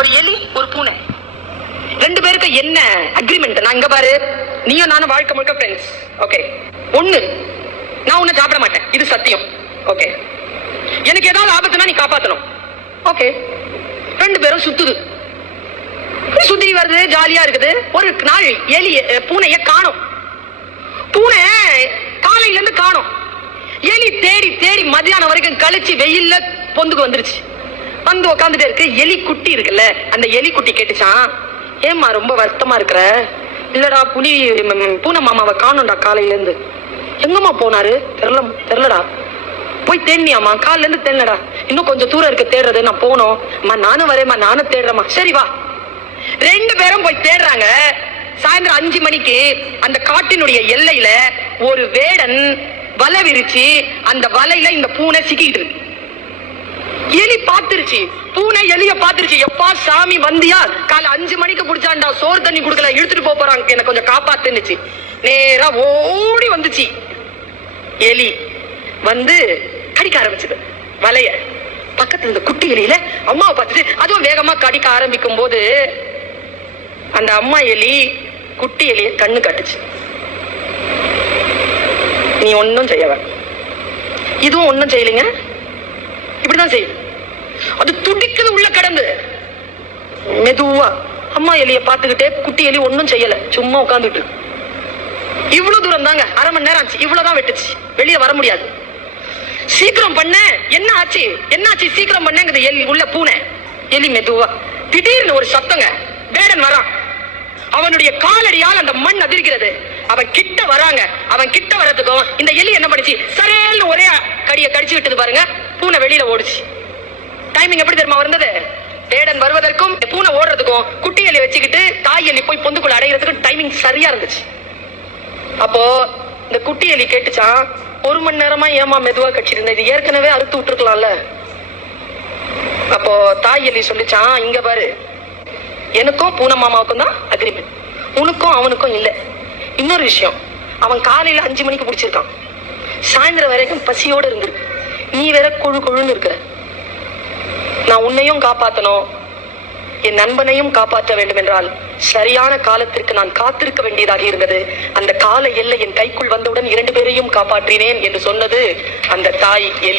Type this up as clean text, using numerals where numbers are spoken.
ஒரு எலி ஒரு பூனை, ரெண்டு பேருக்கு என்ன அக்ரிமெண்ட்? நான் இங்க பாரு, நீயும் நானும் வாழ்க்கை முழுக்க ஃப்ரெண்ட்ஸ். ஓகே, ஒண்ணு, நான் உன்னை சாப்பிட மாட்டேன், இது சத்தியம். ஓகே, எனக்கு ஏதாவது ஆபத்துனா நீ காப்பாத்தணும். ஓகே, ரெண்டு பேரும் சுத்துது, சுத்தி வருது, ஜாலியா இருக்குது. ஒரு நாள் எலி பூனைய காணோம். பூனை காலையில இருந்து காணோம். எலி தேடி தேடி மத்தியானம் வரைக்கும் கழிச்சு வெயில்ல பொந்துக்கு வந்துருச்சு. வந்து உக்காந்துட்டே இருக்கு. எலி குட்டி இருக்குல்ல, அந்த எலி குட்டி கேட்டுச்சான், ஏம்மா ரொம்ப வருத்தமா இருக்கிற? இல்லடா, பூனை மாமாவை காணோம்டா காலையில இருந்து. எங்கம்மா போனாரு? தெரியலடா. போய் தேடினியாமா? காலையில இருந்து தேடலடா. இன்னும் கொஞ்சம் தூரம் இருக்கு தேடுறது, நான் போனோம். நானும் வரேம்மா, நானும் தேடுறேம்மா. சரி வா. ரெண்டு பேரும் போய் தேடுறாங்க. சாயந்தரம் 5 மணிக்கு அந்த காட்டினுடைய எல்லையில ஒரு வேடன் வலை விரிச்சு அந்த வலையில இந்த பூனை சிக்கிட்டு இருக்கு. எலி பாத்துருச்சு, பூனை எலிய பாத்துருச்சு. எப்பா சாமி வந்தியா? காலை 5 மணிக்கு புடிச்சாண்டா, சோறு தண்ணி குடுக்கல, இழுத்துட்டு போறாங்க, என்ன கொஞ்சம் காப்பாத்துன்னுச்சு. நேரா ஓடி வந்துச்சு. எலி வந்து கடிக்க ஆரம்பிச்சது வலைய. பக்கத்துல இருந்த குட்டி எலியில அம்மாவை பார்த்துட்டு அதுவும் வேகமா கடிக்க ஆரம்பிக்கும் போது அந்த அம்மா எலி குட்டி எலிய கண்ணு கட்டுச்சு. நீ ஒன்னும் செய்ய வேண்டாம், இதுவும் ஒன்னும் செய்யலைங்க, இப்படிதான் செய்யும். அது துடிக்குது உள்ள கடந்து. மெதுவா அம்மா எலிய பாத்துக்கிட்டே குட்டி எலி ஒன்னும் செய்யல, சும்மா உட்காந்துட்டு. இவ்வளவு தூரம் தாங்க, அரை மணி நேரம் ஆச்சு. இவ்வளவுதான் வெட்டுச்சு, வெளியே வர முடியாது. சீக்கிரம் பண்ண, என்ன ஆச்சு என்னாச்சு, சீக்கிரம் பண்ண எலி உள்ள பூனை. எலி மெதுவா, திடீர்னு ஒரு சத்தங்க, வேடன் வரான். அவனுடைய காலடியால் அந்த மண் அதிர்கிறது. அவன் கிட்ட வராங்க. அவன் கிட்ட வரதுக்கும் இந்த எலி என்ன பண்ணுச்சு, சரேல்னு ஒரே கடிய கடிச்சு விட்டது பாருங்க. பூனை வெளியில ஓடுச்சு. டைமிங் எப்படி தெரியுமா இருந்தது? வேடன் வருவதற்கும் பூனை ஓடுறதுக்கும் குட்டி எலி வச்சுக்கிட்டு தாய் எலி போய் பொந்துக்குள்ள அடைகிறதுக்கும் டைமிங் சரியா இருந்துச்சு. அப்போ இந்த குட்டி எலி கேட்டுச்சான், 1 மணி நேரமா ஏமா மெதுவா கடிச்சிருந்த, இது ஏற்கனவே அறுத்து விட்டுருக்கலாம்ல. அப்போ தாய் எலி சொல்லிச்சான், இங்க பாரு, எனக்கும் பூனை மாமாவுக்கும் தான் அக்ரிமெண்ட், உனக்கும் அவனுக்கும் இல்ல. இன்னொரு விஷயம், அவன் காலையில 5 மணிக்கு பிடிச்சிருக்கான், சாயந்தரம் வரைக்கும் பசியோடு இருந்திருக்கு. நீ வேற கொழுன்னு இருக்கிற. நான் உன்னையும் காப்பாற்றணும், என் நண்பனையும் காப்பாற்ற வேண்டும் என்றால் சரியான காலத்திற்கு நான் காத்திருக்க வேண்டியதாக இருந்தது. அந்த கால எல்லை என் கைக்குள் வந்தவுடன் 2 பேரையும் காப்பாற்றினேன் என்று சொன்னது அந்த தாய் எலி.